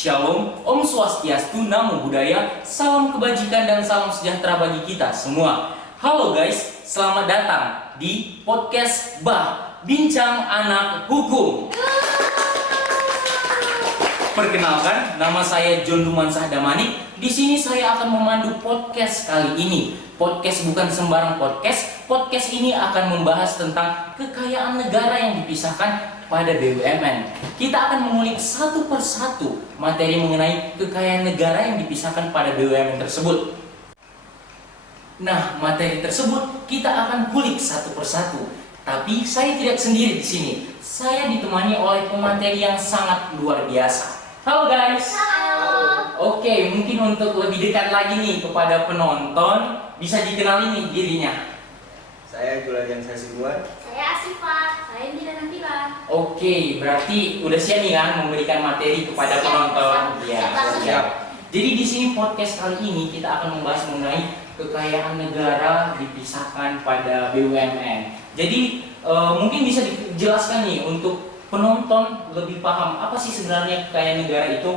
Shalom, Om Swastiastu, Namo Buddhaya, salam kebajikan dan salam sejahtera bagi kita semua. Halo guys, selamat datang di podcast Bincang Anak Hukum. Perkenalkan, nama saya John Dumansah Damanik. Di sini saya akan memandu podcast kali ini. Podcast bukan sembarang podcast. Podcast ini akan membahas tentang kekayaan negara yang dipisahkan pada BUMN. Kita akan mengulik satu persatu materi mengenai kekayaan negara yang dipisahkan pada BUMN tersebut. Nah, materi tersebut kita akan kulik satu persatu. Tapi saya tidak sendiri di sini. Saya ditemani oleh pemateri yang sangat luar biasa. Halo guys. Halo. Oke, mungkin untuk lebih dekat lagi nih kepada penonton, bisa dikenali nih dirinya. Saya Juladian Sasibuan. Saya Asifah. Saya Indira Nabila. Oke, berarti udah siap nih kan memberikan materi kepada penonton. Siap. Jadi di sini podcast kali ini kita akan membahas mengenai kekayaan negara dipisahkan pada BUMN. Jadi mungkin bisa dijelaskan nih untuk penonton lebih paham apa sih sebenarnya kekayaan negara itu?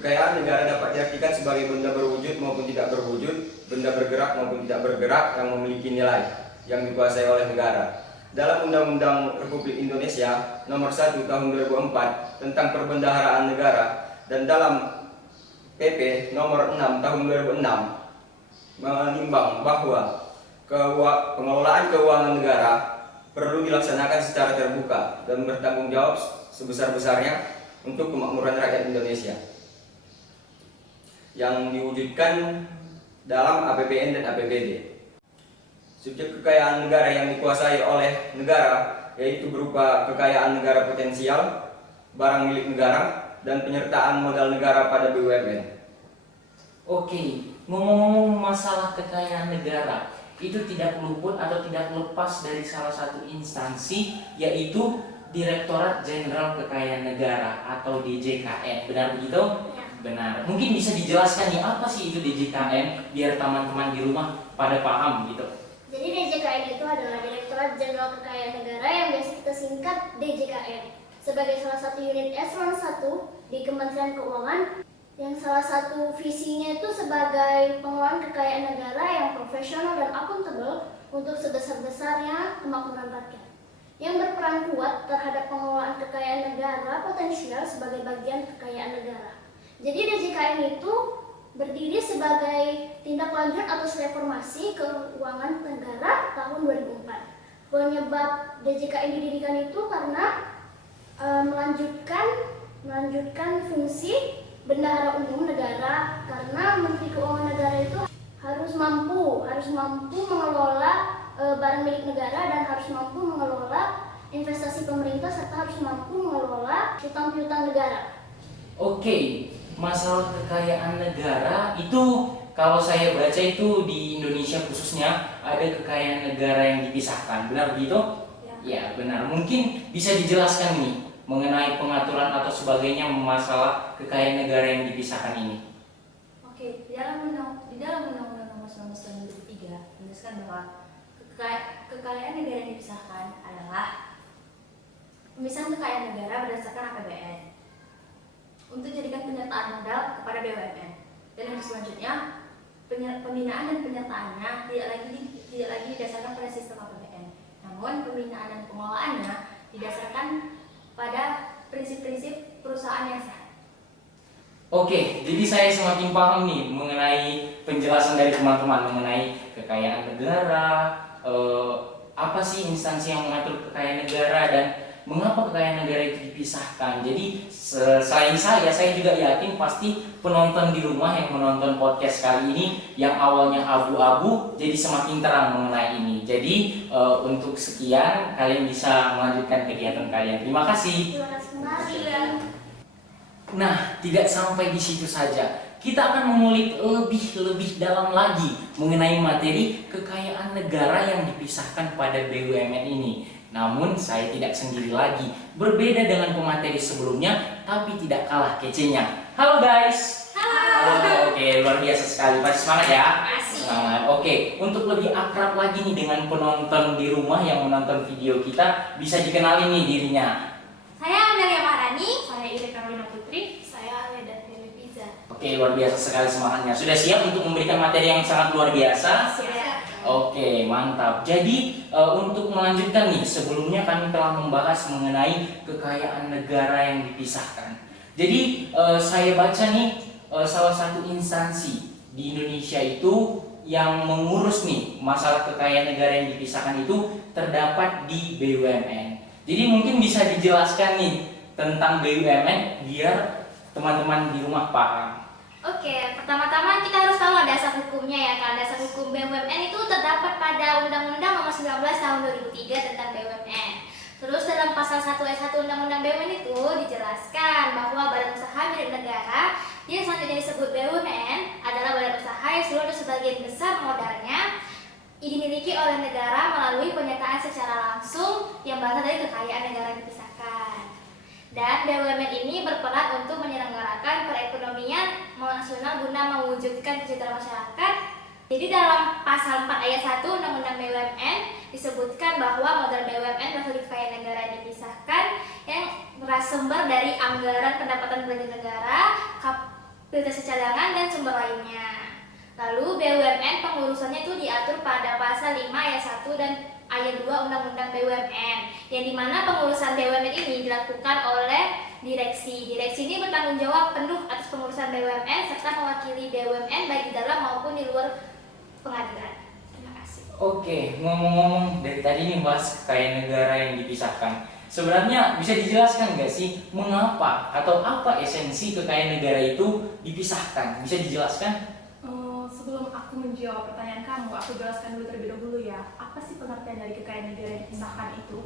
Kekayaan negara dapat diartikan sebagai benda berwujud maupun tidak berwujud, benda bergerak maupun tidak bergerak yang memiliki nilai yang dikuasai oleh negara. Dalam Undang-Undang Republik Indonesia Nomor 1 Tahun 2004 tentang Perbendaharaan Negara dan dalam PP Nomor 6 Tahun 2006 menimbang bahwa pengelolaan keuangan negara perlu dilaksanakan secara terbuka dan bertanggung jawab sebesar-besarnya untuk kemakmuran rakyat Indonesia yang diwujudkan dalam APBN dan APBD. Subjek kekayaan negara yang dikuasai oleh negara yaitu berupa kekayaan negara potensial, barang milik negara, dan penyertaan modal negara pada BUMN. Oke, ngomong-ngomong masalah kekayaan negara, itu tidak luput atau tidak lepas dari salah satu instansi yaitu Direktorat Jenderal Kekayaan Negara atau DJKN. Benar begitu? Ya. Benar. Mungkin bisa dijelaskan nih apa sih itu DJKN biar teman-teman di rumah pada paham gitu. Jadi DJKN itu adalah Direktorat Jenderal Kekayaan Negara yang biasa kita singkat DJKN sebagai salah satu unit eselon 1 di Kementerian Keuangan yang salah satu visinya itu sebagai pengelolaan kekayaan negara yang profesional dan akuntabel untuk sebesar-besarnya kemakmuran rakyat, yang berperan kuat terhadap pengelolaan kekayaan negara potensial sebagai bagian kekayaan negara. Jadi DJKN itu berdiri sebagai tindak lanjut atas reformasi keuangan negara tahun 2004. Penyebab DJKN didirikan itu karena melanjutkan fungsi bendahara umum negara, karena Menteri Keuangan Negara itu harus mampu mengelola barang milik negara dan harus mampu mengelola investasi pemerintah serta harus mampu mengelola hutang piutang negara. Oke, masalah kekayaan negara itu kalau saya baca itu di Indonesia khususnya ada kekayaan negara yang dipisahkan. Benar begitu? Ya, benar. Mungkin bisa dijelaskan nih mengenai pengaturan atau sebagainya masalah kekayaan negara yang dipisahkan ini. Oke, di dalam Undang-Undang Nomor 19 Tahun 2003 menjelaskan bahwa kekayaan negara yang dipisahkan adalah pemisahan kekayaan negara berdasarkan APBN untuk dijadikan penyertaan modal kepada BUMN. Dan yang selanjutnya, pembinaan dan penyertaannya tidak lagi didasarkan pada sistem APBN, namun pembinaan dan pengelolaannya didasarkan pada prinsip-prinsip perusahaan yang sehat. Oke, jadi saya semakin paham nih mengenai penjelasan dari teman-teman mengenai kekayaan negara, apa sih instansi yang mengatur kekayaan negara dan mengapa kekayaan negara itu dipisahkan. Jadi selain saya juga yakin pasti penonton di rumah yang menonton podcast kali ini yang awalnya abu-abu jadi semakin terang mengenai ini. Jadi untuk sekian kalian bisa melanjutkan kegiatan kalian. Terima kasih. Terima kasih. Nah, tidak sampai di situ saja. Kita akan mengulik lebih dalam lagi mengenai materi kekayaan negara yang dipisahkan pada BUMN ini. Namun saya tidak sendiri lagi, berbeda dengan pemateri sebelumnya, tapi tidak kalah kecenya. Halo guys. Halo. Oke, luar biasa sekali. Pasti semangat ya. Makasih. Semangat. Oke, untuk lebih akrab lagi nih dengan penonton di rumah yang menonton video kita, bisa dikenali nih dirinya. Saya Amelia Maharani. Saya Ira Karolina Putri. Saya Aleda Oke, luar biasa sekali semangatnya. Sudah siap untuk memberikan materi yang sangat luar biasa? Siap. Oke, mantap. Jadi untuk melanjutkan nih, sebelumnya kami telah membahas mengenai kekayaan negara yang dipisahkan. Jadi saya baca nih salah satu instansi di Indonesia itu yang mengurus nih masalah kekayaan negara yang dipisahkan itu terdapat di BUMN. Jadi mungkin bisa dijelaskan nih tentang BUMN biar teman-teman di rumah paham. Oke, pertama-tama kita harus tahu dasar hukumnya ya kan. Dasar hukum BUMN itu terdapat pada Undang-Undang Nomor 19 Tahun 2003 tentang BUMN. Terus dalam pasal 1 ayat 1 Undang-Undang BUMN itu dijelaskan bahwa badan usaha milik negara yang selanjutnya disebut BUMN adalah badan usaha yang seluruh sebagian besar modalnya dimiliki oleh negara melalui penyertaan secara langsung yang berasal dari kekayaan negara dipisahkan. Dan BUMN ini berperan untuk menyelenggarakan perekonomian nasional guna mewujudkan kesejahteraan masyarakat. Jadi dalam pasal 4 ayat 1 Undang-Undang BUMN disebutkan bahwa modal BUMN berasal dari kekayaan negara yang dipisahkan yang bersumber dari anggaran pendapatan belanja negara, kapitalisasi cadangan, dan sumber lainnya. Lalu BUMN pengurusannya itu diatur pada pasal 5 ayat 1 dan ayat 2 Undang-Undang BUMN, yang dimana pengurusan BUMN ini dilakukan oleh direksi. Direksi ini bertanggung jawab penuh atas pengurusan BUMN serta mewakili BUMN baik di dalam maupun di luar pengadilan. Terima kasih. Oke, ngomong-ngomong dari tadi nih bahas kekayaan negara yang dipisahkan. Sebenarnya bisa dijelaskan nggak sih mengapa atau apa esensi kekayaan negara itu dipisahkan? Bisa dijelaskan? Sebelum aku menjawab pertanyaan kamu, aku jelaskan dulu terlebih dahulu ya. Apa sih pengertian dari kekayaan negara yang dipisahkan itu?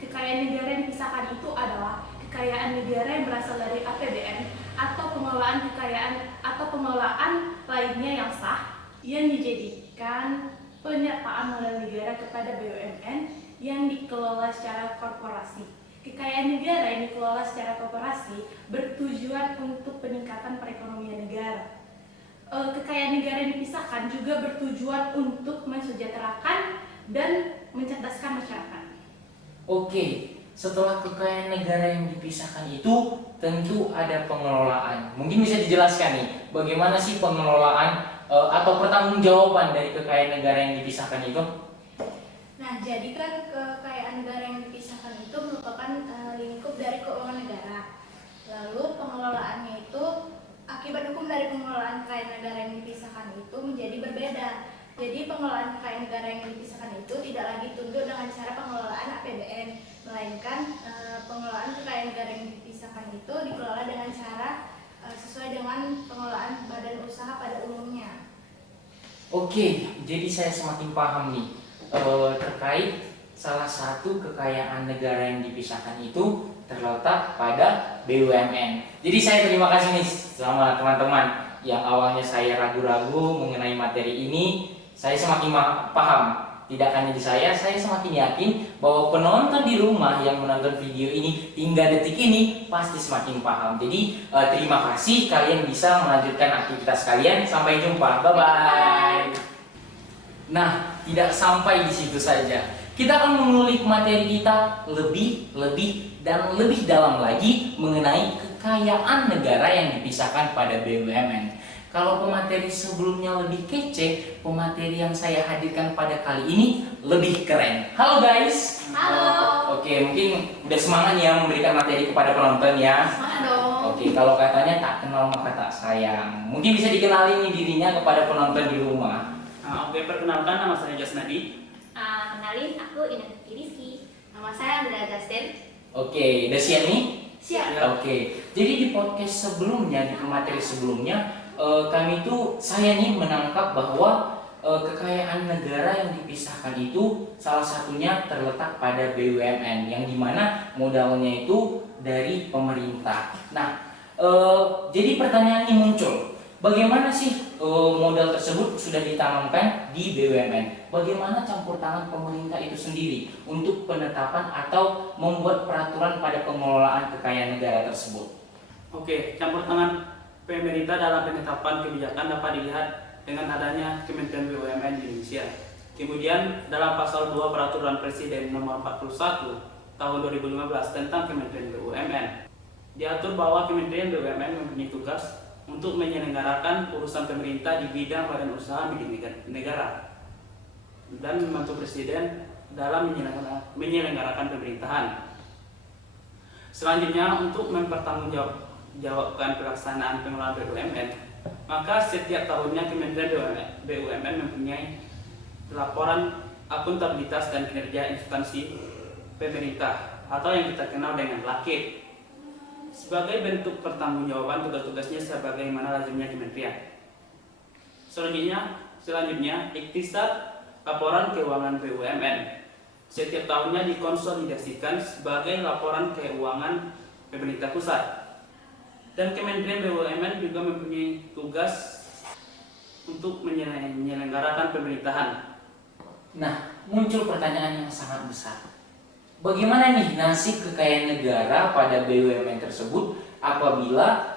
Kekayaan negara yang dipisahkan itu adalah kekayaan negara yang berasal dari APBN atau pengelolaan kekayaan atau pengelolaan lainnya yang sah yang dijadikan penyertaan modal negara kepada BUMN yang dikelola secara korporasi. Kekayaan negara yang dikelola secara korporasi bertujuan untuk peningkatan perekonomian negara. Kekayaan negara yang dipisahkan juga bertujuan untuk mensejahterakan dan mencerdaskan masyarakat. Oke, setelah kekayaan negara yang dipisahkan itu tentu ada pengelolaan. Mungkin bisa dijelaskan nih, bagaimana sih pengelolaan atau pertanggungjawaban dari kekayaan negara yang dipisahkan itu? Nah, jadi kan kekayaan negara yang dipisahkan itu merupakan lingkup dari keuangan negara. Lalu pengelolaannya itu akibat hukum dari pengelolaan kekayaan negara yang dipisahkan itu menjadi berbeda. Jadi pengelolaan kekayaan negara yang dipisahkan itu tidak lagi tunduk dengan cara pengelolaan APBN, melainkan pengelolaan kekayaan negara yang dipisahkan itu dikelola dengan cara sesuai dengan pengelolaan badan usaha pada umumnya. Oke, jadi saya semakin paham nih terkait salah satu kekayaan negara yang dipisahkan itu terletak pada BUMN. Jadi saya terima kasih nih sama teman-teman yang awalnya saya ragu-ragu mengenai materi ini. Saya semakin paham. Tidak hanya di saya semakin yakin bahwa penonton di rumah yang menonton video ini hingga detik ini pasti semakin paham. Jadi terima kasih, kalian bisa melanjutkan aktivitas kalian. Sampai jumpa, bye-bye. Nah, tidak sampai di situ saja. Kita akan mengulik materi kita lebih dalam lagi mengenai kekayaan negara yang dipisahkan pada BUMN. Kalau pemateri sebelumnya lebih kece, pemateri yang saya hadirkan pada kali ini lebih keren. Halo guys. Halo. Oke, mungkin udah semangat ya memberikan materi kepada penonton ya. Semangat dong. Oke, kalau katanya tak kenal maka tak sayang. Mungkin bisa dikenalin nih dirinya kepada penonton di rumah. Oke, perkenalkan, nama saya Jasnadi. Kenalin, aku Indah Rizky. Nama saya Andrea Justin. Oke, udah siap nih? Siap. Oke, jadi di podcast sebelumnya, di materi sebelumnya, saya nih menangkap bahwa kekayaan negara yang dipisahkan itu salah satunya terletak pada BUMN, yang dimana modalnya itu dari pemerintah. Nah, jadi pertanyaan ini muncul, bagaimana sih modal tersebut sudah ditanamkan di BUMN? Bagaimana campur tangan pemerintah itu sendiri untuk penetapan atau membuat peraturan pada pengelolaan kekayaan negara tersebut? Oke, campur tangan pemerintah dalam penetapan kebijakan dapat dilihat dengan adanya Kementerian BUMN di Indonesia. Kemudian dalam pasal 2 Peraturan Presiden Nomor 41 Tahun 2015 tentang Kementerian BUMN, diatur bahwa Kementerian BUMN mempunyai tugas untuk menyelenggarakan urusan pemerintah di bidang badan usaha milik negara dan membantu Presiden dalam menyelenggarakan pemerintahan. Selanjutnya, untuk mempertanggungjawabkan pelaksanaan pengelolaan BUMN, maka setiap tahunnya Kementerian BUMN mempunyai laporan akuntabilitas dan kinerja instansi pemerintah atau yang kita kenal dengan LAKIP sebagai bentuk pertanggungjawaban tugas-tugasnya sebagaimana lazimnya kementerian. Selanjutnya, iktisad laporan keuangan BUMN setiap tahunnya dikonsolidasikan sebagai laporan keuangan pemerintah pusat. Dan Kementerian BUMN juga mempunyai tugas untuk menyelenggarakan pemerintahan. Nah, muncul pertanyaan yang sangat besar. Bagaimana nih nasib kekayaan negara pada BUMN tersebut apabila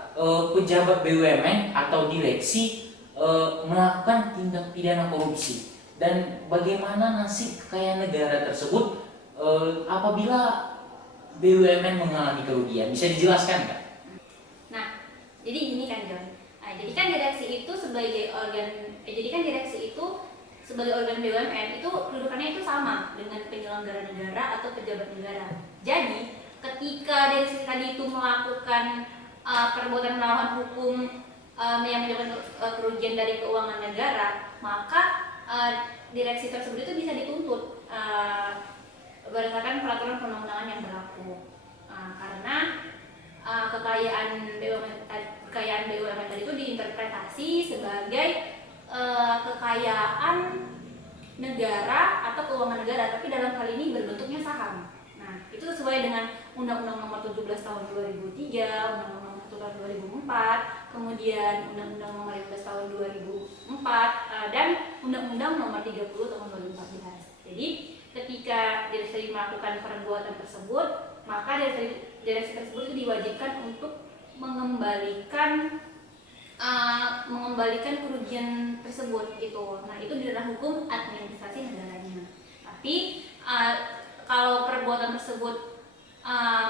pejabat BUMN atau direksi melakukan tindak pidana korupsi? Dan bagaimana nasib kekayaan negara tersebut apabila BUMN mengalami kerugian? Bisa dijelaskan nggak? Nah, jadi gini kan John. Nah, jadi kan direksi itu sebagai organ BUMN itu kedudukannya itu sama dengan penyelenggara negara atau pejabat negara. Jadi ketika direksi tadi itu melakukan perbuatan melawan hukum yang menyebabkan kerugian dari keuangan negara, maka direksi tersebut itu bisa dituntut berdasarkan peraturan perundang-undangan yang berlaku. Karena kekayaan BUMN tadi itu diinterpretasi sebagai kekayaan negara atau keuangan negara, tapi dalam hal ini berbentuknya saham. Nah, itu sesuai dengan Undang-Undang Nomor 17 Tahun 2003, Undang-Undang Nomor 1 Tahun 2004, kemudian Undang-Undang Nomor 15 Tahun 2004, dan Undang-Undang Nomor 30 Tahun 2014. Jadi, ketika direksi melakukan perbuatan tersebut, maka direksi tersebut itu diwajibkan untuk mengembalikan kerugian tersebut gitu. Nah, itu di ranah hukum administrasi negaranya. Tapi kalau perbuatan tersebut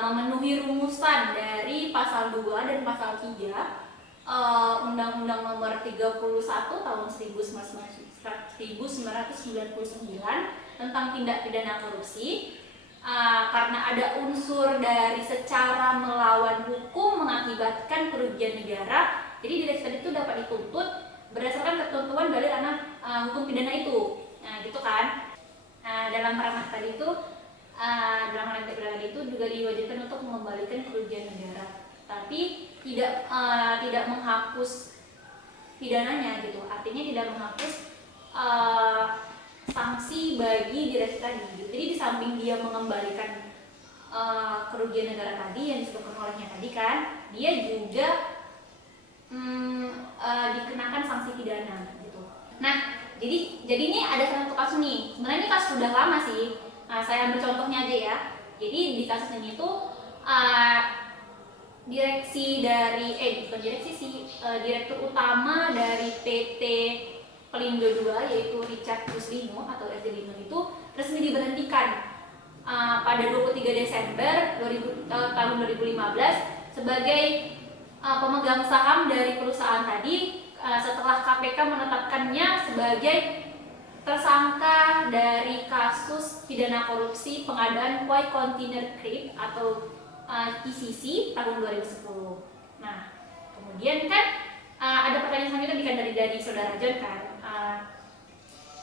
memenuhi rumusan dari pasal 2 dan pasal 3 Undang-Undang Nomor 31 Tahun 1999 tentang tindak pidana korupsi, karena ada unsur dari secara melawan hukum mengakibatkan kerugian negara, jadi direksi tadi itu dapat dituntut berdasarkan ketentuan dari ranah hukum pidana itu. Nah, gitu kan. Dalam ranah tadi itu juga diwajibkan untuk mengembalikan kerugian negara, tapi tidak menghapus pidananya gitu. Artinya tidak menghapus sanksi bagi direksi tadi. Jadi di samping dia mengembalikan kerugian negara tadi yang disebutkan olehnya tadi kan, dia juga dikenakan sanksi pidana gitu. Nah, jadi ini ada satu kasus nih. Sebenarnya ini kasus sudah lama sih. Nah, saya ambil contohnya aja ya. Jadi di kasus ini tuh direktur utama dari PT Pelindo II yaitu Richard Yuslino atau SD Lino itu resmi diberhentikan pada 23 Desember tahun 2015 sebagai pemegang saham dari perusahaan tadi setelah KPK menetapkannya sebagai tersangka dari kasus pidana korupsi pengadaan Kuwait Container Crib atau TCC tahun 2010. Nah, kemudian kan ada pertanyaan selanjutnya kan dari saudara John kan,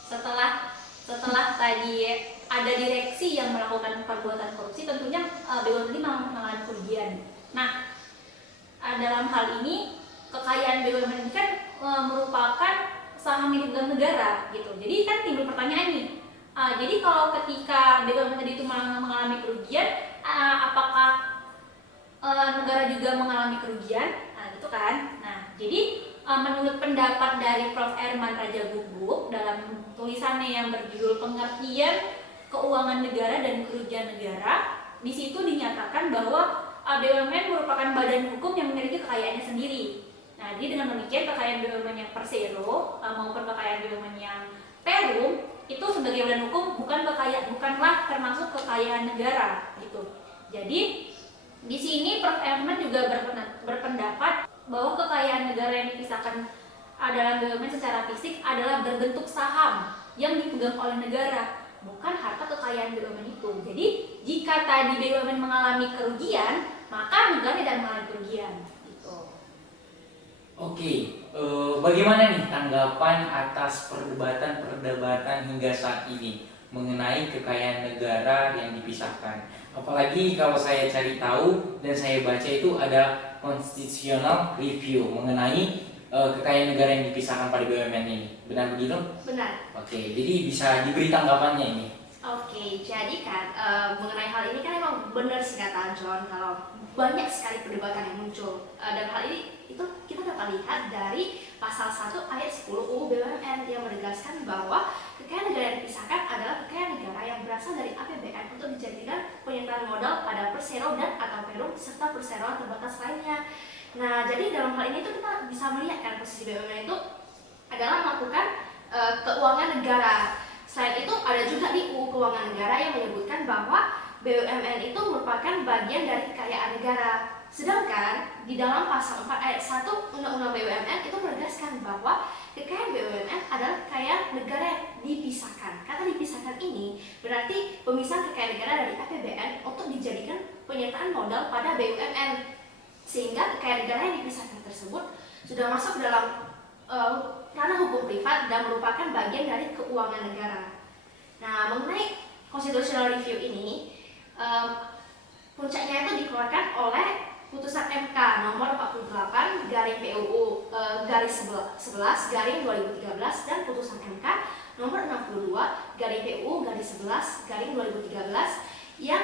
setelah tadi ada direksi yang melakukan perbuatan korupsi, tentunya BUMN mengalami kerugian. Nah, dalam hal ini kekayaan BUMN ini kan merupakan saham milik negara gitu. Jadi kan timbul pertanyaan nih. Jadi kalau ketika BUMN tadi itu mengalami kerugian, apakah negara juga mengalami kerugian? Nah, gitu kan. Nah, jadi menurut pendapat dari Prof. Erman Raja Guguk dalam tulisannya yang berjudul Pengertian Keuangan Negara dan Kerugian Negara, di situ dinyatakan bahwa BUMN merupakan badan hukum yang memiliki kekayaannya sendiri. Nah, jadi dengan demikian kekayaan BUMN yang persero maupun kekayaan BUMN yang perum itu sebagai badan hukum bukanlah termasuk kekayaan negara gitu. Jadi di sini Prof. Erman juga berpendapat bahwa kekayaan negara yang dipisahkan dalam BUMN secara fisik adalah berbentuk saham yang dipegang oleh negara, bukan harta kekayaan BUMN itu. Jadi jika tadi BUMN mengalami kerugian, maka negara tidak mengalami kerugian. Gitu. Oke, bagaimana nih tanggapan atas perdebatan hingga saat ini mengenai kekayaan negara yang dipisahkan? Apalagi kalau saya cari tahu dan saya baca itu ada constitutional review mengenai kekayaan negara yang dipisahkan pada BUMN ini. Benar begitu? Benar. Oke, jadi bisa diberi tanggapannya ini. Oke, jadi kan mengenai hal ini kan emang benar sih kata John, kalau banyak sekali perdebatan yang muncul. Dan hal ini itu kita dapat lihat dari pasal 1 ayat 10 UU BUMN yang menegaskan bahwa kekayaan negara yang dipisahkan adalah kekayaan negara yang berasal dari APBN untuk dijadikan penyertaan modal pada persero dan atau perum serta perseroan terbatas lainnya. Nah, jadi dalam hal ini tuh kita bisa melihat kan posisi BUMN itu adalah melakukan keuangan negara. Selain itu ada juga di UU Keuangan Negara yang menyebutkan bahwa BUMN itu merupakan bagian dari kekayaan negara. Sedangkan di dalam pasal 4 ayat 1 Undang-Undang BUMN itu menegaskan bahwa kekayaan BUMN adalah kekayaan negara yang dipisahkan. Kata dipisahkan ini berarti pemisahan kekayaan negara dari APBN untuk dijadikan penyertaan modal pada BUMN. Sehingga kekayaan negara yang dipisahkan tersebut sudah masuk ke dalam ranah hukum privat dan merupakan bagian dari keuangan negara. Nah, mengenai constitutional review ini, puncaknya itu dikeluarkan oleh putusan MK nomor 48 garing PUU garis 11 garing 2013 dan putusan MK nomor 62 garing PUU garis 11 garing 2013 yang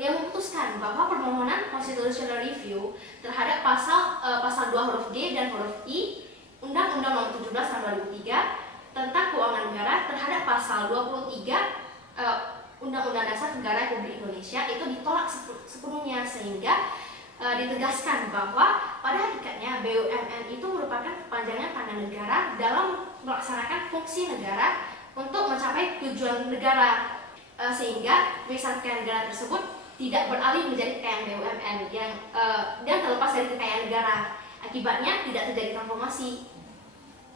memutuskan bahwa permohonan constitutional review terhadap pasal 2 huruf G dan huruf I Undang-Undang Nomor 17 Tahun 2003 tentang Keuangan Negara terhadap pasal 23 Undang-Undang Dasar Negara Republik Indonesia itu ditolak sepenuhnya, sehingga ditegaskan bahwa pada hakikatnya BUMN itu merupakan kepanjangan tangan negara dalam melaksanakan fungsi negara untuk mencapai tujuan negara, sehingga pemisahan kekayaan negara tersebut tidak beralih menjadi kekayaan BUMN dan terlepas dari kekayaan negara. Akibatnya tidak terjadi transformasi.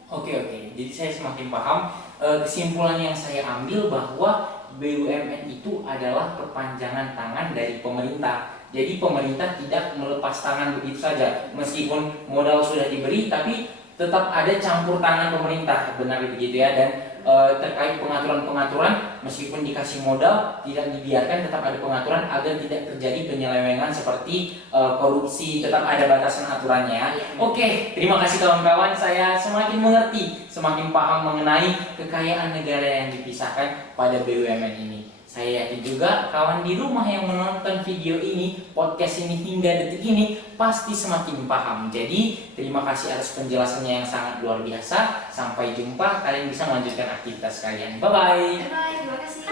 Oke, jadi saya semakin paham. Kesimpulan yang saya ambil bahwa BUMN itu adalah perpanjangan tangan dari pemerintah. Jadi pemerintah tidak melepas tangan begitu saja. Meskipun modal sudah diberi, tapi tetap ada campur tangan pemerintah, benar begitu ya. Dan terkait pengaturan-pengaturan, meskipun dikasih modal, tidak dibiarkan, tetap ada pengaturan agar tidak terjadi penyelewengan seperti korupsi, tetap ada batasan aturannya ya. Oke, terima kasih kawan-kawan, saya semakin mengerti, semakin paham mengenai kekayaan negara yang dipisahkan pada BUMN ini. Saya yakin juga kawan di rumah yang menonton video ini, podcast ini hingga detik ini pasti semakin paham. Jadi terima kasih atas penjelasannya yang sangat luar biasa. Sampai jumpa, kalian bisa melanjutkan aktivitas kalian. Bye-bye. Bye, terima kasih.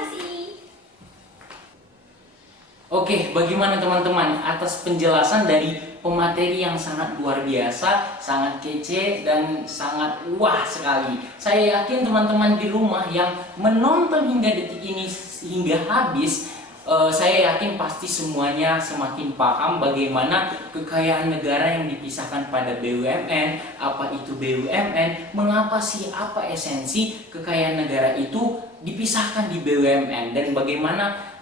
Oke, bagaimana teman-teman atas penjelasan dari pemateri yang sangat luar biasa, sangat kece dan sangat wah sekali. Saya yakin teman-teman di rumah yang menonton hingga detik ini hingga habis, saya yakin pasti semuanya semakin paham bagaimana kekayaan negara yang dipisahkan pada BUMN, apa itu BUMN, mengapa sih, apa esensi kekayaan negara itu dipisahkan di BUMN, dan bagaimana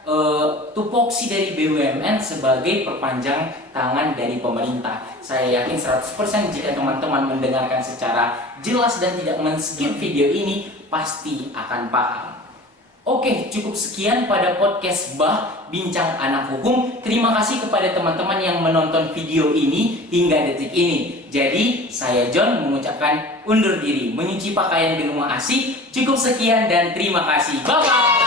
tupoksi dari BUMN sebagai perpanjang tangan dari pemerintah. Saya yakin 100% jika teman-teman mendengarkan secara jelas dan tidak men-skip video ini, pasti akan paham. Oke, cukup sekian pada podcast Bincang Anak Hukum. Terima kasih kepada teman-teman yang menonton video ini hingga detik ini. Jadi, saya John mengucapkan undur diri, menyuci pakaian di rumah asik. Cukup sekian dan terima kasih. Bye-bye.